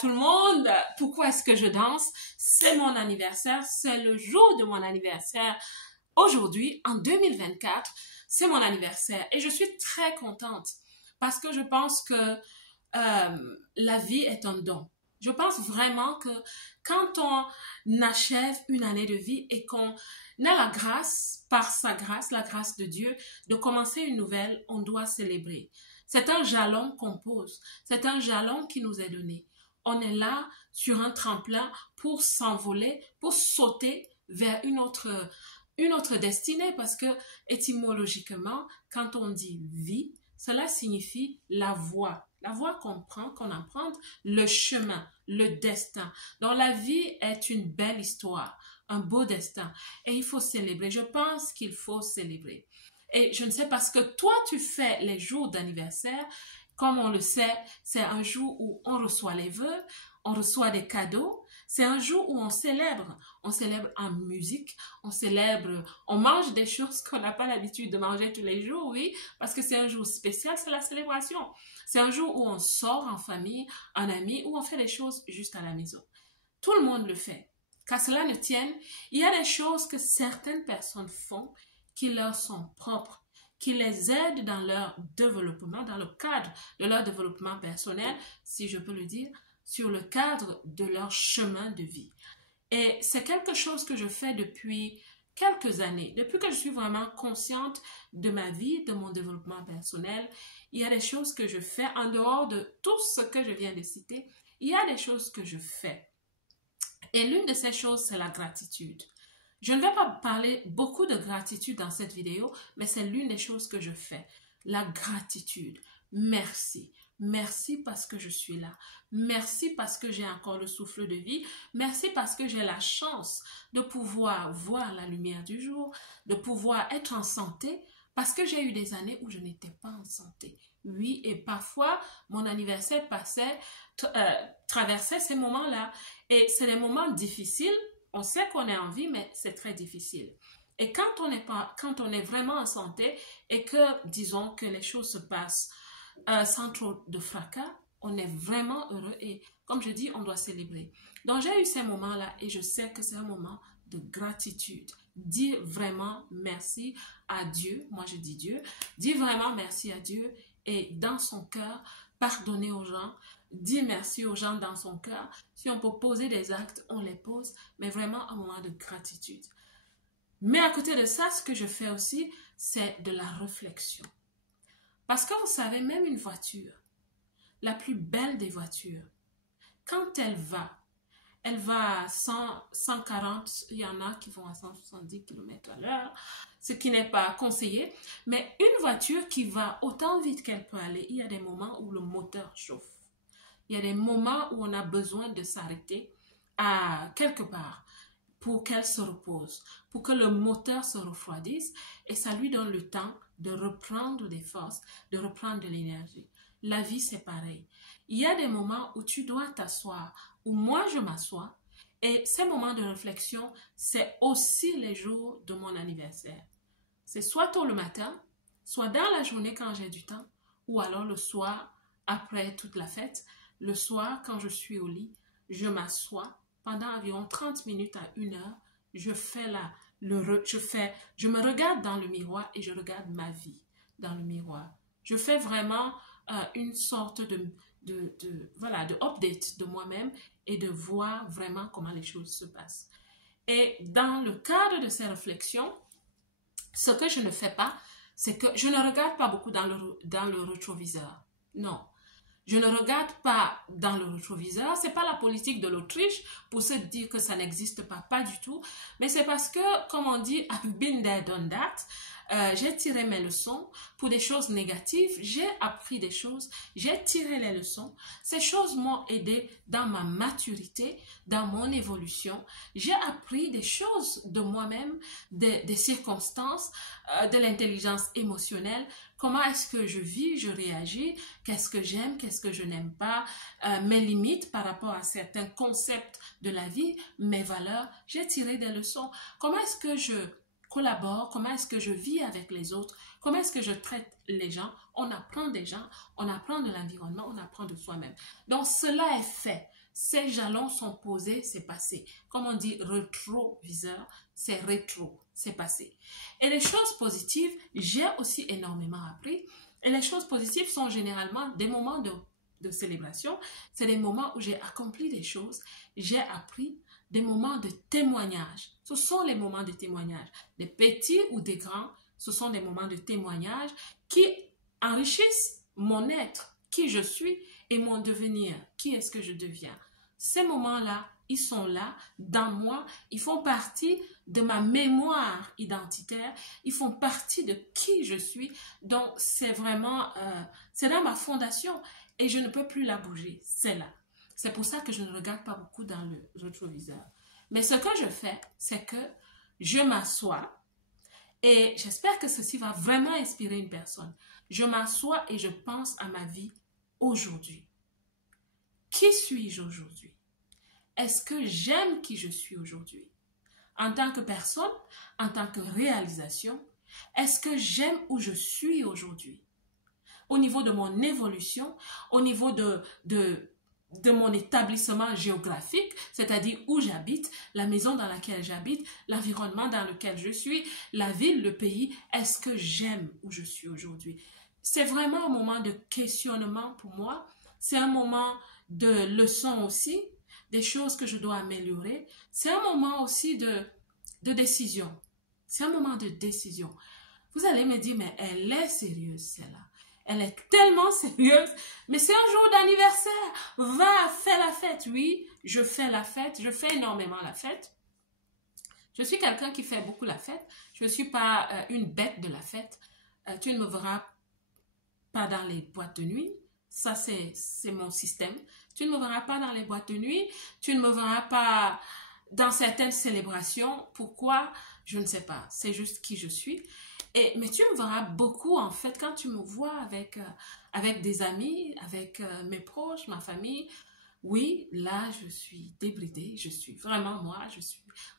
tout le monde. Pourquoi est-ce que je danse? C'est mon anniversaire, c'est le jour de mon anniversaire. Aujourd'hui, en 2024, c'est mon anniversaire et je suis très contente parce que je pense que la vie est un don. Je pense vraiment que quand on achève une année de vie et qu'on a la grâce, par sa grâce, la grâce de Dieu, de commencer une nouvelle, on doit célébrer. C'est un jalon qu'on pose, c'est un jalon qui nous est donné. On est là sur un tremplin pour s'envoler, pour sauter vers une autre destinée parce que étymologiquement, quand on dit vie, cela signifie la voie. La voie qu'on prend, qu'on emprunte, le chemin, le destin. Donc la vie est une belle histoire, un beau destin. Et il faut célébrer. Je pense qu'il faut célébrer. Et je ne sais parce que toi, tu fais les jours d'anniversaire. Comme on le sait, c'est un jour où on reçoit les vœux, on reçoit des cadeaux. C'est un jour où on célèbre. On célèbre en musique, on célèbre, on mange des choses qu'on n'a pas l'habitude de manger tous les jours, oui, parce que c'est un jour spécial, c'est la célébration. C'est un jour où on sort en famille, en amis, où on fait des choses juste à la maison. Tout le monde le fait. Qu'à cela ne tienne, il y a des choses que certaines personnes font qui leur sont propres, qui les aident dans leur développement, dans le cadre de leur développement personnel, si je peux le dire, sur le cadre de leur chemin de vie. Et c'est quelque chose que je fais depuis quelques années. Depuis que je suis vraiment consciente de ma vie, de mon développement personnel, il y a des choses que je fais en dehors de tout ce que je viens de citer. Il y a des choses que je fais. Et l'une de ces choses, c'est la gratitude. Je ne vais pas parler beaucoup de gratitude dans cette vidéo, mais c'est l'une des choses que je fais. La gratitude. Merci. Merci parce que je suis là. Merci parce que j'ai encore le souffle de vie. Merci parce que j'ai la chance de pouvoir voir la lumière du jour, de pouvoir être en santé, parce que j'ai eu des années où je n'étais pas en santé. Oui, et parfois, mon anniversaire traversait ces moments-là. Et c'est des moments difficiles. On sait qu'on est en vie, mais c'est très difficile. Et quand on est vraiment en santé et que, disons, que les choses se passent sans trop de fracas, on est vraiment heureux et, comme je dis, on doit célébrer. Donc, j'ai eu ces moments-là et je sais que c'est un moment de gratitude. Dire vraiment merci à Dieu, moi je dis Dieu, dire vraiment merci à Dieu et dans son cœur, pardonner aux gens, dire merci aux gens dans son cœur. Si on peut poser des actes, on les pose, mais vraiment un moment de gratitude. Mais à côté de ça, ce que je fais aussi, c'est de la réflexion. Parce que vous savez, même une voiture, la plus belle des voitures, quand elle va à 140, il y en a qui vont à 170 km à l'heure, ce qui n'est pas conseillé. Mais une voiture qui va autant vite qu'elle peut aller, il y a des moments où le moteur chauffe. Il y a des moments où on a besoin de s'arrêter à quelque part pour qu'elle se repose, pour que le moteur se refroidisse et ça lui donne le temps de reprendre des forces, de reprendre de l'énergie. La vie, c'est pareil. Il y a des moments où tu dois t'asseoir, où moi je m'assois et ces moments de réflexion, c'est aussi les jours de mon anniversaire. C'est soit tôt le matin, soit dans la journée quand j'ai du temps, ou alors le soir après toute la fête. Le soir, quand je suis au lit, je m'assois pendant environ 30 minutes à 1 heure. Je me regarde dans le miroir et je regarde ma vie dans le miroir. Je fais vraiment une sorte de update de moi-même et de voir vraiment comment les choses se passent. Et dans le cadre de ces réflexions, ce que je ne fais pas, c'est que je ne regarde pas beaucoup dans le rétroviseur. Non. Je ne regarde pas dans le rétroviseur. C'est pas la politique de l'Autriche pour se dire que ça n'existe pas, pas du tout. Mais c'est parce que, comme on dit, I've been there, done that. J'ai tiré mes leçons pour des choses négatives. J'ai appris des choses. J'ai tiré les leçons. Ces choses m'ont aidé dans ma maturité, dans mon évolution. J'ai appris des choses de moi-même, des circonstances, de l'intelligence émotionnelle. Comment est-ce que je vis, je réagis, qu'est-ce que j'aime, qu'est-ce que je n'aime pas, mes limites par rapport à certains concepts de la vie, mes valeurs. J'ai tiré des leçons. Comment est-ce que je collabore, comment est-ce que je vis avec les autres, comment est-ce que je traite les gens. On apprend des gens, on apprend de l'environnement, on apprend de soi-même. Donc cela est fait. ces jalons sont posés, c'est passé. Comme on dit rétroviseur, c'est rétro, c'est passé. Et les choses positives, j'ai aussi énormément appris. Et les choses positives sont généralement des moments de célébration. C'est des moments où j'ai accompli des choses, j'ai appris, des moments de témoignage. Ce sont les moments de témoignage. Des petits ou des grands, ce sont des moments de témoignage qui enrichissent mon être, qui je suis, et mon devenir, qui est-ce que je deviens. Ces moments-là, ils sont là, dans moi, ils font partie de ma mémoire identitaire, ils font partie de qui je suis, donc c'est vraiment, c'est dans ma fondation et je ne peux plus la bouger, c'est là. C'est pour ça que je ne regarde pas beaucoup dans le rétroviseur. Mais ce que je fais, c'est que je m'assois et j'espère que ceci va vraiment inspirer une personne. Je m'assois et je pense à ma vie aujourd'hui. Qui suis-je aujourd'hui? Est-ce que j'aime qui je suis aujourd'hui? En tant que personne, en tant que réalisation, est-ce que j'aime où je suis aujourd'hui? Au niveau de mon évolution, au niveau de mon établissement géographique, c'est-à-dire où j'habite, la maison dans laquelle j'habite, l'environnement dans lequel je suis, la ville, le pays, est-ce que j'aime où je suis aujourd'hui? C'est vraiment un moment de questionnement pour moi. C'est un moment de leçon aussi, des choses que je dois améliorer. C'est un moment aussi de décision. C'est un moment de décision. Vous allez me dire, mais elle est sérieuse, celle-là. Elle est tellement sérieuse, mais c'est un jour d'anniversaire. Va, fais la fête. Oui, je fais la fête. Je fais énormément la fête. Je suis quelqu'un qui fait beaucoup la fête. Je ne suis pas une bête de la fête. Tu ne me verras pas dans les boîtes de nuit. Ça, c'est mon système. Tu ne me verras pas dans les boîtes de nuit. Tu ne me verras pas dans certaines célébrations. Pourquoi? Je ne sais pas. C'est juste qui je suis. Mais tu me verras beaucoup, en fait, quand tu me vois avec des amis, avec mes proches, ma famille. Oui, là, je suis débridée. Je suis vraiment moi.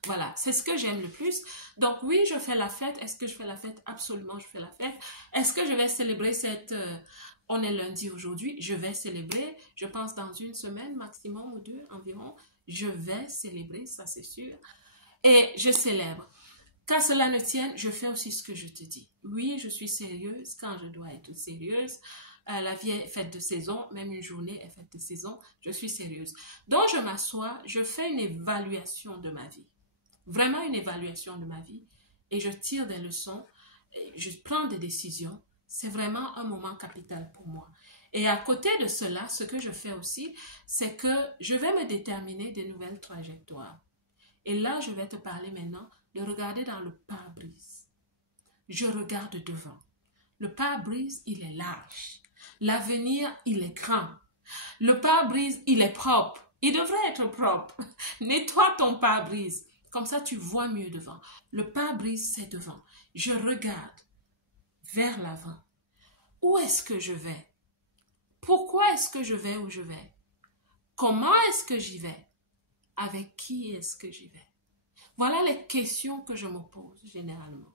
Voilà, c'est ce que j'aime le plus. Donc, oui, je fais la fête. Est-ce que je fais la fête? Absolument, je fais la fête. Est-ce que je vais célébrer on est lundi aujourd'hui, je vais célébrer, je pense dans une semaine, maximum ou deux environ, je vais célébrer, ça c'est sûr. Et je célèbre. Qu'à cela ne tienne, je fais aussi ce que je te dis. Oui, je suis sérieuse quand je dois être sérieuse. La vie est faite de saison, même une journée est faite de saison. Je suis sérieuse. Donc, je m'assois, je fais une évaluation de ma vie. Vraiment une évaluation de ma vie. Et je tire des leçons, et je prends des décisions. C'est vraiment un moment capital pour moi. Et à côté de cela, ce que je fais aussi, c'est que je vais me déterminer de nouvelles trajectoires. Et là, je vais te parler maintenant de regarder dans le pare-brise. Je regarde devant. Le pare-brise, il est large. L'avenir, il est grand. Le pare-brise, il est propre. Il devrait être propre. Nettoie ton pare-brise. Comme ça, tu vois mieux devant. Le pare-brise, c'est devant. Je regarde vers l'avant. Où est-ce que je vais? Pourquoi est-ce que je vais où je vais? Comment est-ce que j'y vais? Avec qui est-ce que j'y vais? Voilà les questions que je me pose généralement.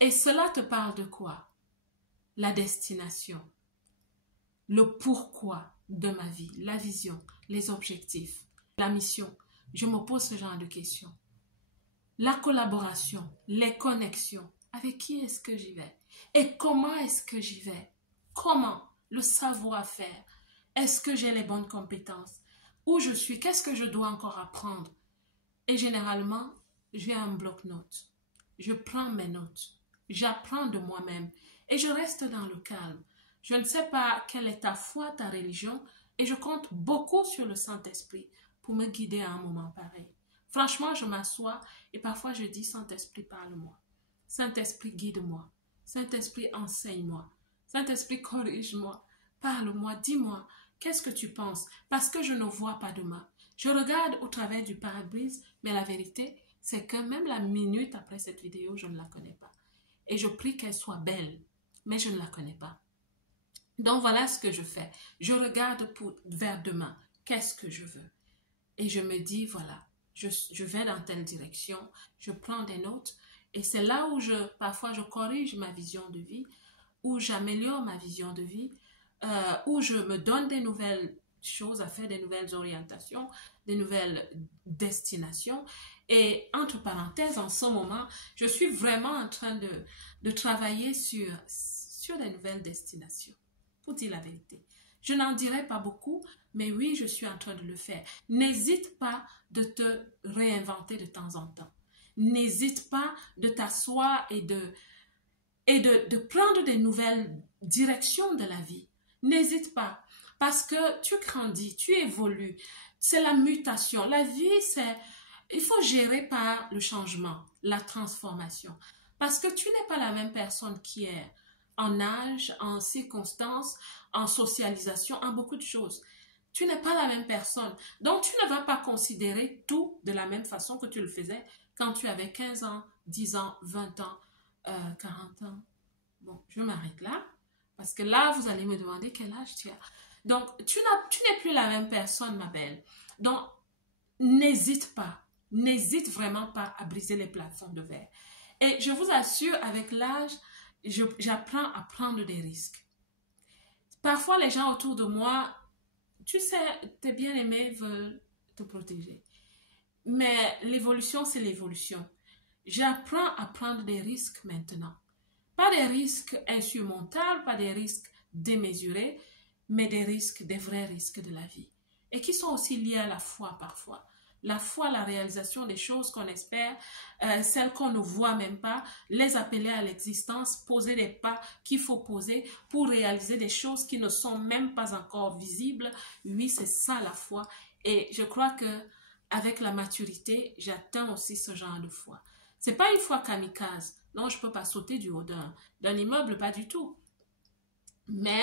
Et cela te parle de quoi? La destination, le pourquoi de ma vie, la vision, les objectifs, la mission. Je me pose ce genre de questions. La collaboration, les connexions. Avec qui est-ce que j'y vais? Et comment est-ce que j'y vais? Comment? Le savoir-faire. Est-ce que j'ai les bonnes compétences? Où je suis? Qu'est-ce que je dois encore apprendre? Et généralement, j'ai un bloc-notes. Je prends mes notes. J'apprends de moi-même. Et je reste dans le calme. Je ne sais pas quelle est ta foi, ta religion. Et je compte beaucoup sur le Saint-Esprit pour me guider à un moment pareil. Franchement, je m'assois et parfois je dis, Saint-Esprit, parle-moi. Saint-Esprit, guide-moi. Saint-Esprit, enseigne-moi. Saint-Esprit, corrige-moi. Parle-moi, dis-moi, qu'est-ce que tu penses? Parce que je ne vois pas demain. Je regarde au travers du pare-brise, mais la vérité, c'est que même la minute après cette vidéo, je ne la connais pas. Et je prie qu'elle soit belle, mais je ne la connais pas. Donc voilà ce que je fais. Je regarde vers demain. Qu'est-ce que je veux? Et je me dis, voilà, je vais dans telle direction, je prends des notes. Et c'est là où parfois je corrige ma vision de vie, où j'améliore ma vision de vie, où je me donne des nouvelles choses à faire, des nouvelles orientations, des nouvelles destinations. Et entre parenthèses, en ce moment, je suis vraiment en train de travailler sur des nouvelles destinations, pour dire la vérité. Je n'en dirai pas beaucoup, mais oui, je suis en train de le faire. N'hésite pas de te réinventer de temps en temps. N'hésite pas de t'asseoir et de prendre des nouvelles directions de la vie. N'hésite pas, parce que tu grandis, tu évolues. C'est la mutation. La vie, il faut gérer par le changement, la transformation. Parce que tu n'es pas la même personne qu'hier, en âge, en circonstances, en socialisation, en beaucoup de choses. Tu n'es pas la même personne. Donc, tu ne vas pas considérer tout de la même façon que tu le faisais quand tu avais 15 ans, 10 ans, 20 ans, 40 ans. Bon, je m'arrête là, parce que là, vous allez me demander quel âge tu as. Donc, tu n'es plus la même personne, ma belle. Donc, n'hésite pas. N'hésite vraiment pas à briser les plafonds de verre. Et je vous assure, avec l'âge, j'apprends à prendre des risques. Parfois, les gens autour de moi, tu sais, tes bien-aimés veulent te protéger. Mais l'évolution, c'est l'évolution. J'apprends à prendre des risques maintenant. Pas des risques insurmontables, pas des risques démesurés, mais des vrais risques de la vie. Et qui sont aussi liés à la foi parfois. La foi, la réalisation des choses qu'on espère, celles qu'on ne voit même pas, les appeler à l'existence, poser les pas qu'il faut poser pour réaliser des choses qui ne sont même pas encore visibles. Oui, c'est ça la foi. Et je crois que avec la maturité, j'atteins aussi ce genre de foi. C'est pas une foi kamikaze. Non, je peux pas sauter du haut d'un immeuble, pas du tout. Mais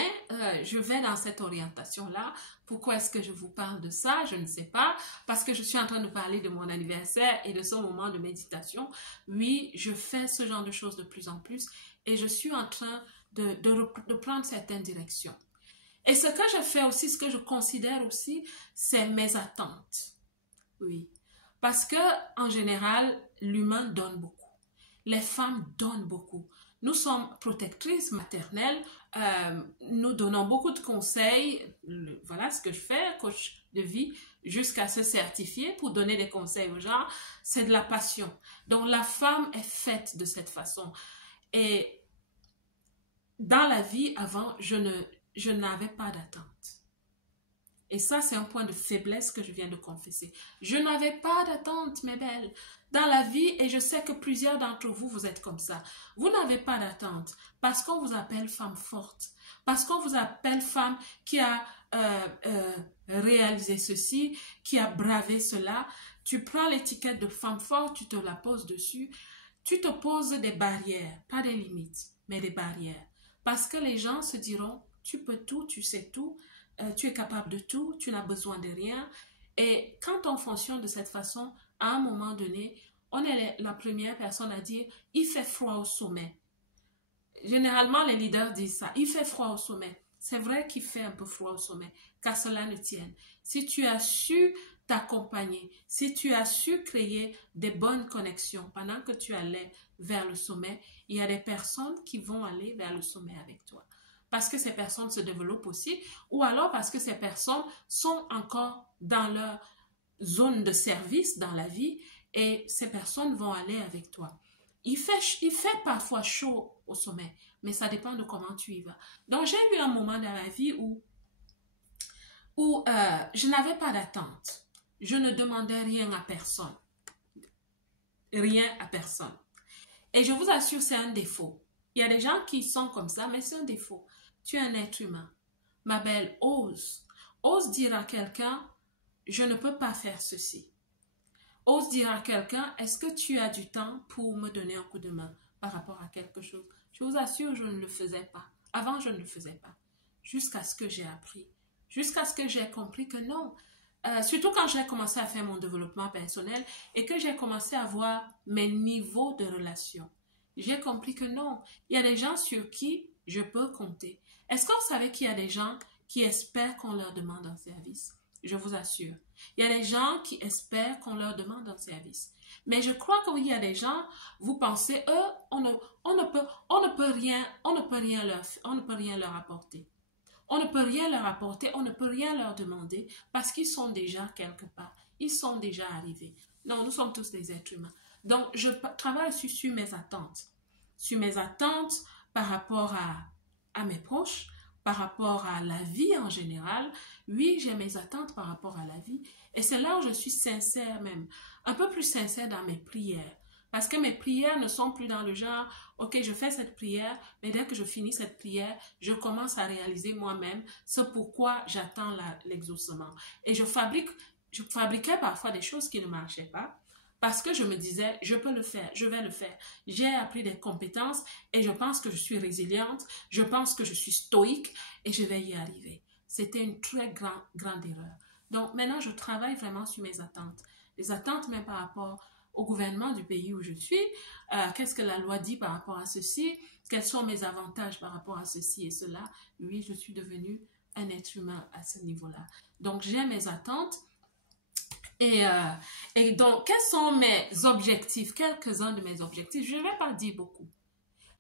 je vais dans cette orientation-là. Pourquoi est-ce que je vous parle de ça? Je ne sais pas. Parce que je suis en train de parler de mon anniversaire et de ce moment de méditation. Oui, je fais ce genre de choses de plus en plus et je suis en train de prendre certaines directions. Et ce que je fais aussi, ce que je considère aussi, c'est mes attentes. Oui. Parce que en général, l'humain donne beaucoup. Les femmes donnent beaucoup. Nous sommes protectrices maternelles, nous donnons beaucoup de conseils. Voilà ce que je fais, coach de vie, jusqu'à se certifier pour donner des conseils aux gens. C'est de la passion. Donc la femme est faite de cette façon. Et dans la vie avant, je n'avais pas d'attente. Et ça, c'est un point de faiblesse que je viens de confesser. Je n'avais pas d'attente, mes belles, dans la vie, et je sais que plusieurs d'entre vous, vous êtes comme ça. Vous n'avez pas d'attente parce qu'on vous appelle femme forte, parce qu'on vous appelle femme qui a réalisé ceci, qui a bravé cela. Tu prends l'étiquette de femme forte, tu te la poses dessus, tu te poses des barrières, pas des limites, mais des barrières. Parce que les gens se diront, tu peux tout, tu sais tout, tu es capable de tout, tu n'as besoin de rien. Et quand on fonctionne de cette façon, à un moment donné, on est la première personne à dire « il fait froid au sommet ». Généralement, les leaders disent ça, « il fait froid au sommet ». C'est vrai qu'il fait un peu froid au sommet, qu'à cela ne tienne. Si tu as su t'accompagner, si tu as su créer des bonnes connexions pendant que tu allais vers le sommet, il y a des personnes qui vont aller vers le sommet avec toi. Parce que ces personnes se développent aussi, ou alors parce que ces personnes sont encore dans leur zone de service dans la vie et ces personnes vont aller avec toi. Il fait parfois chaud au sommet, mais ça dépend de comment tu y vas. Donc, j'ai eu un moment dans la vie où je n'avais pas d'attente. Je ne demandais rien à personne. Rien à personne. Et je vous assure, c'est un défaut. Il y a des gens qui sont comme ça, mais c'est un défaut. Tu es un être humain. Ma belle, ose. Ose dire à quelqu'un, je ne peux pas faire ceci. Ose dire à quelqu'un, est-ce que tu as du temps pour me donner un coup de main par rapport à quelque chose? Je vous assure, je ne le faisais pas. Avant, je ne le faisais pas. Jusqu'à ce que j'ai appris. Jusqu'à ce que j'ai compris que non. Surtout quand j'ai commencé à faire mon développement personnel et que j'ai commencé à voir mes niveaux de relations. J'ai compris que non. Il y a des gens sur qui je peux compter. Est-ce que vous savez qu'il y a des gens qui espèrent qu'on leur demande un service? Je vous assure. Il y a des gens qui espèrent qu'on leur demande un service. Mais je crois qu'il y a des gens, vous pensez, on ne peut rien leur apporter. On ne peut rien leur apporter, on ne peut rien leur demander parce qu'ils sont déjà quelque part. Ils sont déjà arrivés. Non, nous sommes tous des êtres humains. Donc, je travaille sur mes attentes. Sur mes attentes par rapport à mes proches, par rapport à la vie en général. Oui, j'ai mes attentes par rapport à la vie. Et c'est là où je suis sincère même. Un peu plus sincère dans mes prières. Parce que mes prières ne sont plus dans le genre, ok, je fais cette prière, mais dès que je finis cette prière, je commence à réaliser moi-même ce pourquoi j'attends l'exaucement. Et je fabriquais parfois des choses qui ne marchaient pas parce que je me disais, je peux le faire, je vais le faire. J'ai appris des compétences et je pense que je suis résiliente, je pense que je suis stoïque et je vais y arriver. C'était une très grande erreur. Donc maintenant, je travaille vraiment sur mes attentes. Les attentes même par rapport au gouvernement du pays où je suis, qu'est-ce que la loi dit par rapport à ceci, quels sont mes avantages par rapport à ceci et cela. Oui, je suis devenue un être humain à ce niveau-là. Donc, j'ai mes attentes. Et donc, quels sont mes objectifs? Quelques-uns de mes objectifs. Je ne vais pas dire beaucoup.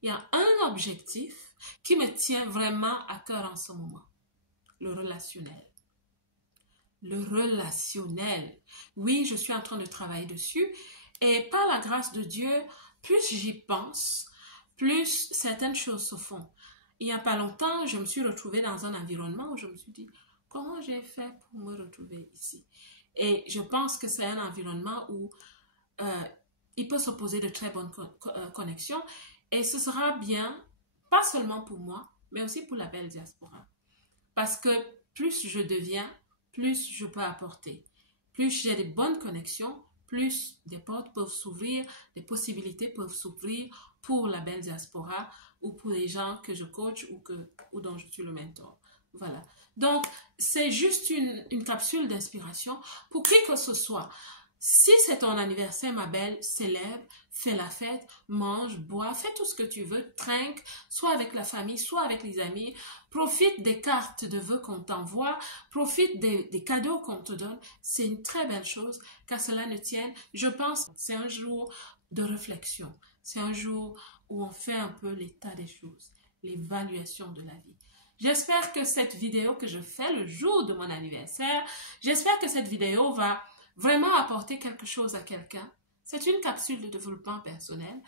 Il y a un objectif qui me tient vraiment à cœur en ce moment. Le relationnel. Le relationnel. Oui, je suis en train de travailler dessus. Et par la grâce de Dieu, plus j'y pense, plus certaines choses se font. Il n'y a pas longtemps, je me suis retrouvée dans un environnement où je me suis dit, comment j'ai fait pour me retrouver ici? Et je pense que c'est un environnement où il peut s'opposer de très bonnes connexions. Et ce sera bien, pas seulement pour moi, mais aussi pour la belle diaspora. Parce que plus je deviens, plus je peux apporter. Plus j'ai des bonnes connexions, plus des portes peuvent s'ouvrir, des possibilités peuvent s'ouvrir pour la belle diaspora ou pour les gens que je coach ou dont je suis le mentor. Voilà. Donc, c'est juste une capsule d'inspiration pour qui que ce soit. Si c'est ton anniversaire, ma belle, célèbre, fais la fête, mange, bois, fais tout ce que tu veux, trinque, soit avec la famille, soit avec les amis. Profite des cartes de vœux qu'on t'envoie, profite des cadeaux qu'on te donne. C'est une très belle chose, qu'à cela ne tienne. Je pense que c'est un jour de réflexion. C'est un jour où on fait un peu l'état des choses, l'évaluation de la vie. J'espère que cette vidéo que je fais le jour de mon anniversaire, j'espère que cette vidéo va vraiment apporter quelque chose à quelqu'un. C'est une capsule de développement personnel.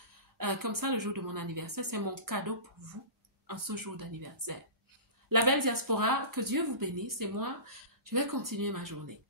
Comme ça, le jour de mon anniversaire, c'est mon cadeau pour vous en ce jour d'anniversaire. La belle diaspora, que Dieu vous bénisse et moi, je vais continuer ma journée.